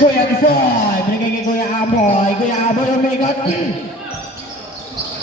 Kuya Tisoy, binigay kay Kuya Aboy. Kuya Aboy umikot.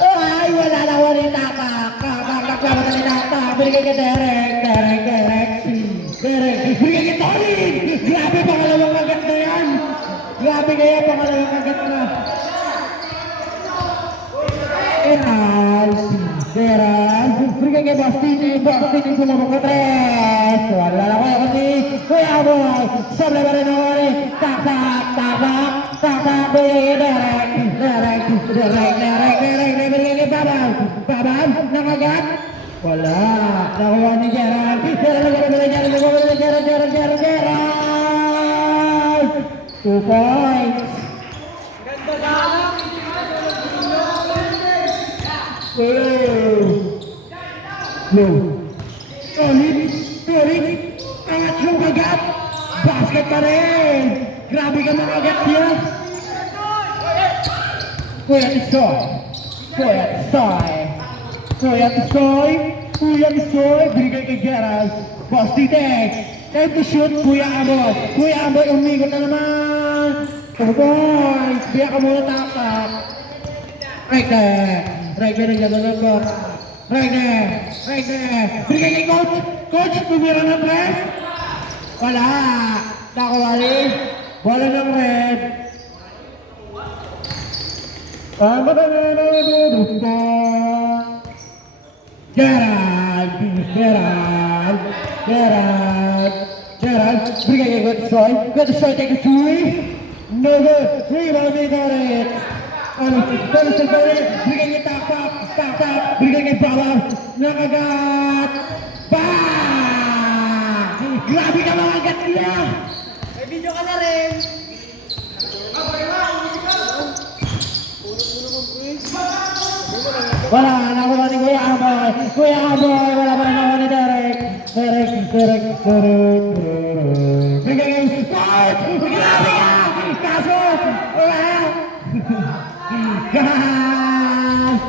Ay, wala na wala yung tapak. Tapak na tapak. Binigay kay Derek. Binigay kay Tolin. Grabe, pangalawang agad na yan. Grabe kaya, pangalawang agad na. Gerald. Binigay kay Bostini. Bostini sumabog ka tres. Wala na kaya kasi. Kuya Aboy. Sabla ba rin ako rin. Tapak. Binigay kay Derek. Binigay kay Babam. Nakagat. Wala. Nakuha ni Gerald. Gerald. 2 points. Tulit. Angat yung kagat. Basket pa rin. Grabe ka mga kagat yan. Kuya Tisoy. Binigay kay Gerald. Bostitek. Time to shoot. Kuya Aboy. Umigot na naman. 2 points. Biya ka muna tapak. Right there. Binigay kay Coach. Coach, tumira ng press. Wala. Nakawali. Bola ng red. Gerald. Binigay kay Gutsoy. Gutsoy take a three. No good. Rebound, they got it. Binigay kay Tapak. Binigay kay Babam. Nakagat. Bang! Grabe ka mga agat niya. May video ka na rin. Wala, nakuha ni Kuya Aboy, wala pa rin nakuha ni Derek. Bigay kayo, Sport! Grabe ka! Kaso, wala! Gas!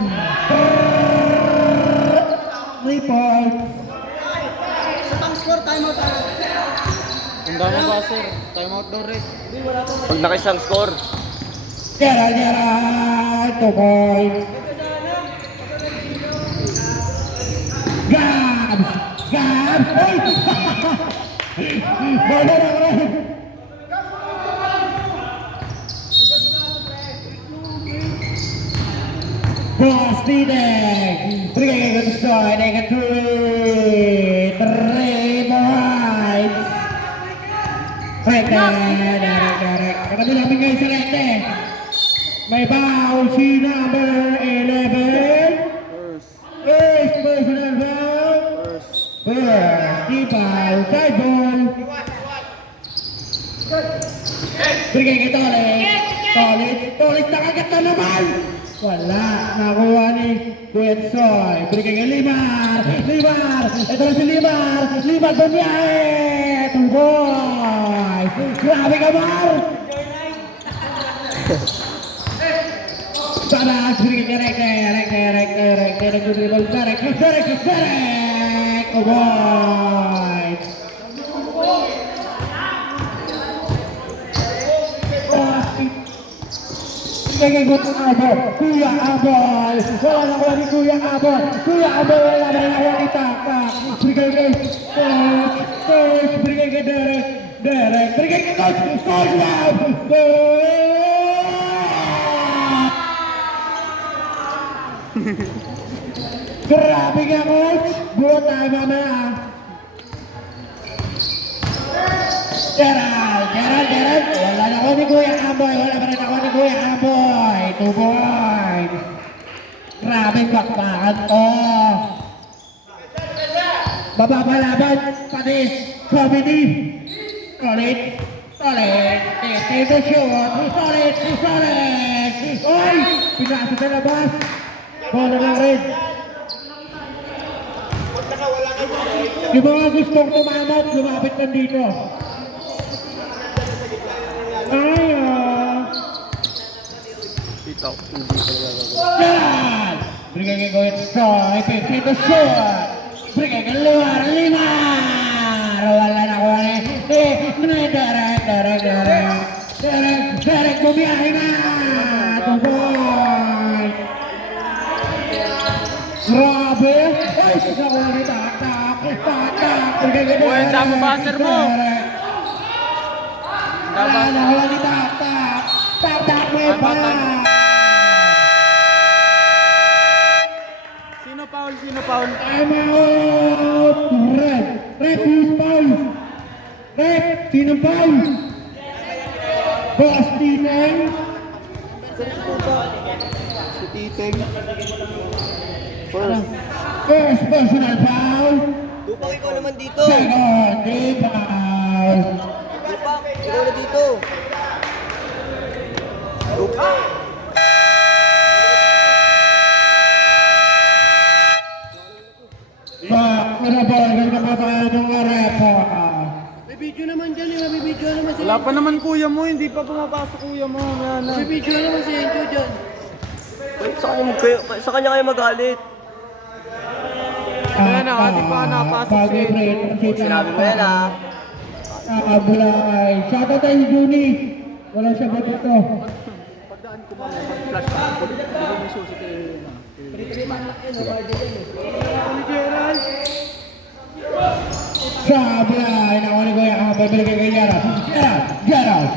3 points. Sa pang score, time out. Ang dami ba sir? Time out daw rin. Pag nakisang score. Gerald, 2 points. Gabs! Ay! Bola ng red! Bostidek! Bigay kay Gutsoy, nega 3 points! Derek. Nakadulapin kayo sa rete. May foul si number 11. First personal foul. Di foul. Side ball. Bigay kay Tolit nakagat na naman. Wala. Nakuha ni Gutsoy. Bigay kay Limar. Ito na si Limar Bunyahe. 2 points. Grabe ka, Mar. Sana bigay kay Derek. Oh boy! Bigay ko ito Kuya Aboy! Wala na wala ni Kuya Aboy! Wala na wala ni Taka! Bigay kay Coach! Bigay kay Derek! Bigay kay Coach! Wow! Grabe ka, Coach! Buot tayo mamaya! Gerald! Wala na ko ni Kuya Aboy! 2 points! Grabe bakbakan to! Bababalaban! Panis! Comedy! Tolit! Dito shoot! Tolit! Oy! Pinasa sa labas! Bola ng red! Yung mga gustong tumamot, lumapit lang dito. Yan! Bigay kay Gutsoy, 50 shoot! Bigay kay Limar! wala na kuha ni Derek bumiyahe na 2 points. Grabe! Ay, nakuha ni Tatak! Uy, ang dami buzzer mo. Nakuha ni Tatak! Tatak may pass! Sino foul? Sino foul? Time out! Red, who's foul? Red, sino foul? Boss Tineng? Si Titing. First personal foul. Dupak, ikaw naman dito. Second, team foul. Dupak, ikaw na dito. Dupak. Manabagal na pa tayo ng repo. May video naman dyan, may video naman si Wala pa naman kuya mo, hindi pa pumapasok kuya mo. Yan na. May video naman si Enjo dyan. Sa kanya kayo magalit. Ayan na, di pa napasok si... Sinabi mo yan ah. Nakabulay. Shoutout tayo si Juni. Walang siya ba dito? Sablay. Nakawali ko yung babalik kay Gerald. Gerald.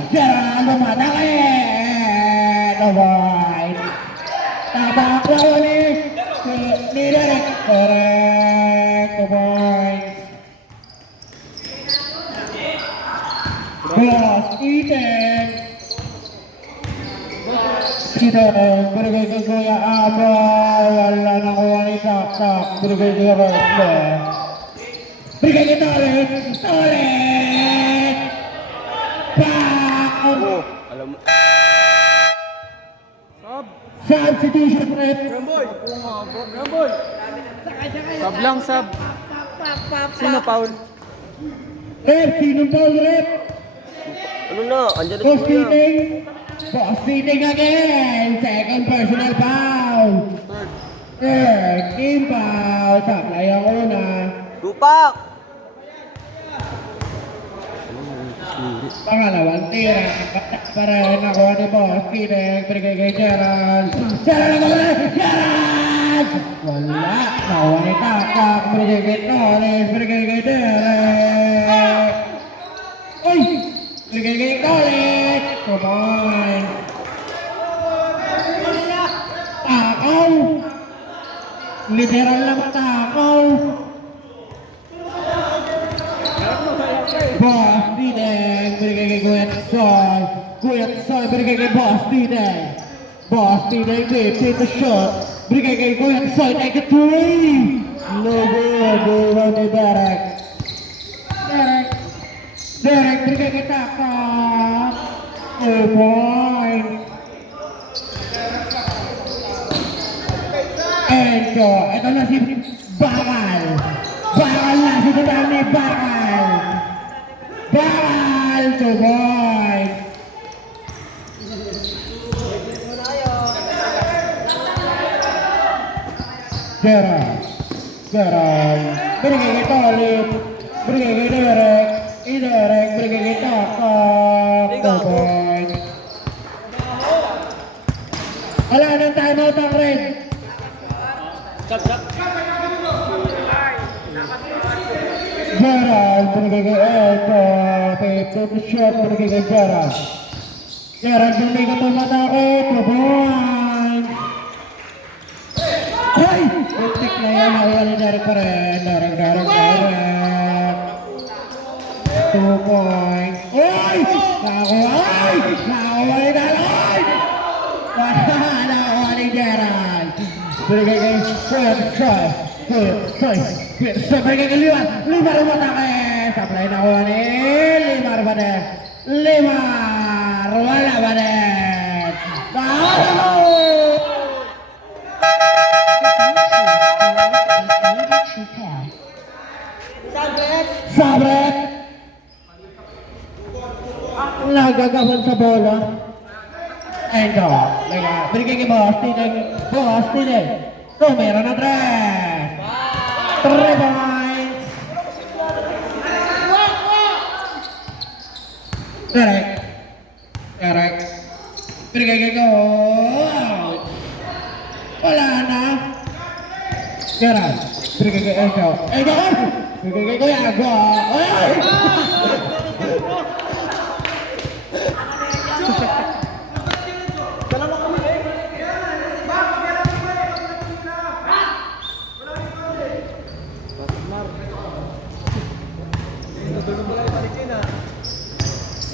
Lumatakit. Alright. Tabaklaw ni Derek. Correct. 2 points. Boss Ethan. Berigay kay Kuya Abo. Wala na kuha ni Taktak. Berigay kay Rosle. Berigay kay Tolet. Bang! Alam mo. Sab. Substitution rep. Sab lang, sab. Sino foul? Rep, sinong foul rep? Ano na? Andiyan na si Boss Kuya. Titing. Boss Titing again. Second personal foul. Third team foul. Sablay ang una. Dupak! Pangalawang tira. Para nakuha ni Boss Titing. Berigay kay Gerald. Gerald! Wala. Nakuha ni Taktak. Berigay kay Torres. Berigay kay Derek. Uy! Berigay kay Torres. Come on. Takaw. Literal na matakaw. Boss Titing. Berigay kay Kuya Sol. Kuya Sol. Berigay kay Boss Titing. Boss Titing. Take the shot. Berigay kay Kuya Sol. Take a 3. No good. Diwan ni Derek. Derek. Berigay kay Taktak. 2 points. Enjo. Ito na si Bakal. Bakal na. Si Dani Bakal. Bakal. 2 points. Gerald. Berigay kay Tolit. Berigay kay Derek. Derek. Berigay kay Taktak. 2 points. Wala nang timeout ang Red. Gerald, binigay kay Eto. Take the shot, binigay kay Gerald. Gerald, binigay ka tumatakot. 2 points. Ay! Muntik na yan. Nakuha ni Derek pa rin. Derek. 2 points. Ay! Nakuha ni Derek. Nakuha ni Gerald. Binigay kay Troy. Binigay kay Limar matake. Sablay nakuha ni Limar pa din. Wala pa din. Sabret. Nagagawan sa bola. Endo. Binigay kay Boss Titing. Tumira na 3. 3 points. Gerard. Bigay kay Eko. Eko! Bigay kay Kuya Ago. Ay!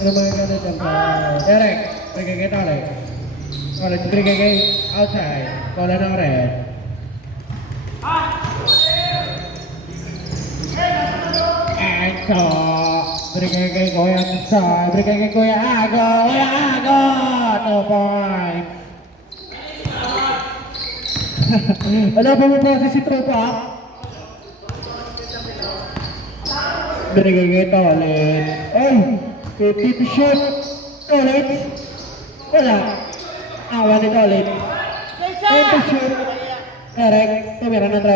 Ano mga ganda dyan pa? Derek, bigay kay Tole. Tole, bigay kay outside. Tole ng red. Eko! Bigay kay Kuya Tisa. Bigay kay Kuya Ago. Kuya Ago! 2 points. Wala pa mo po si Tropa? Bigay kay Tole. Ay! 50 to shoot. Toilet. Wala. Awa ni Toilet. 10 to shoot. Eric. Tumira ng 3.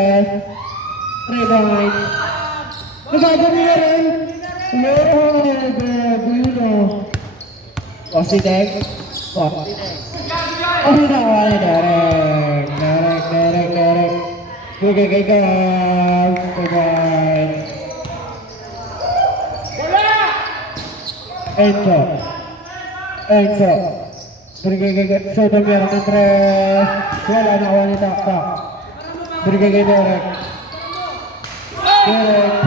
3 points. Nagagawa niya rin. Gulo. Positek. Oh, nawa ni Derek. Derek. Gagagagag. Bye-bye. Enzo. Bergegege Soto meron ng 3. Wala na kawan ni Taktak. Bergegege Derek. Derek.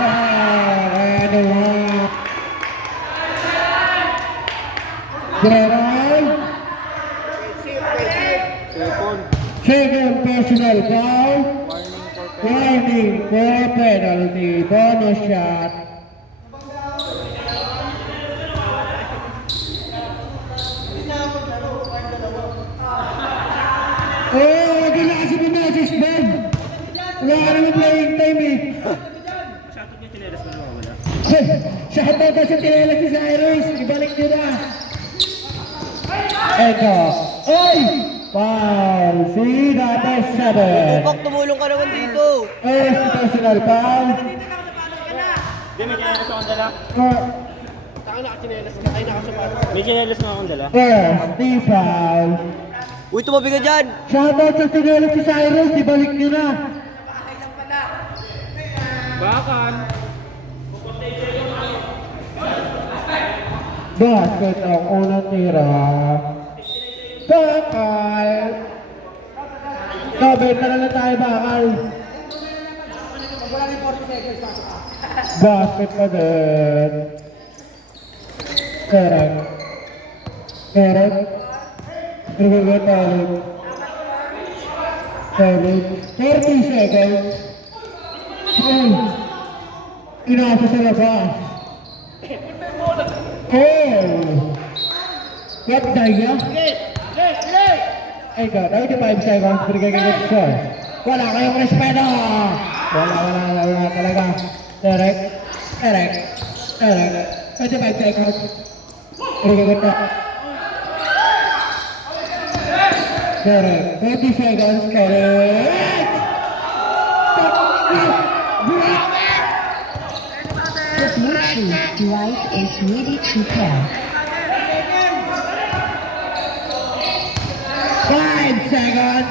And a one. Gerard. Second personal foul. Warning for penalty. Bonus shot. Oh, lagi na kasi binasis, Ben. Wala ka naman playing time eh. Shoutout na sa tinelas si Cyrus. Ibalik nyo na. Eto. Ay! Foul. Si Data 7. Tupak, tumulong ka naman dito. First personal foul. Hindi, may chinelas akong dala. Taka nakachinelas ka. Ay, nakasapatos. May chinelas na akong dala. First, team foul. Uy, tumabi ka dyan. Shoutout sa tinelas si Cyrus. Ibalik nyo na. Bakan. Basket ang unang tira. Bakal. Benta na lang tayo, bakal. Basket pa din. Correct. Nagagawin tayo. 30 seconds. Ay! Inasa sa labas. Oh! What the ya? Ay God, 95 seconds. Pinagagawin siya. Wala kayong respeto! Wala talaga. Derek. 25 seconds. Pinagagawin na. Derek. 20 seconds. Derek. The Bluetooth device is ready to pair. 5 seconds.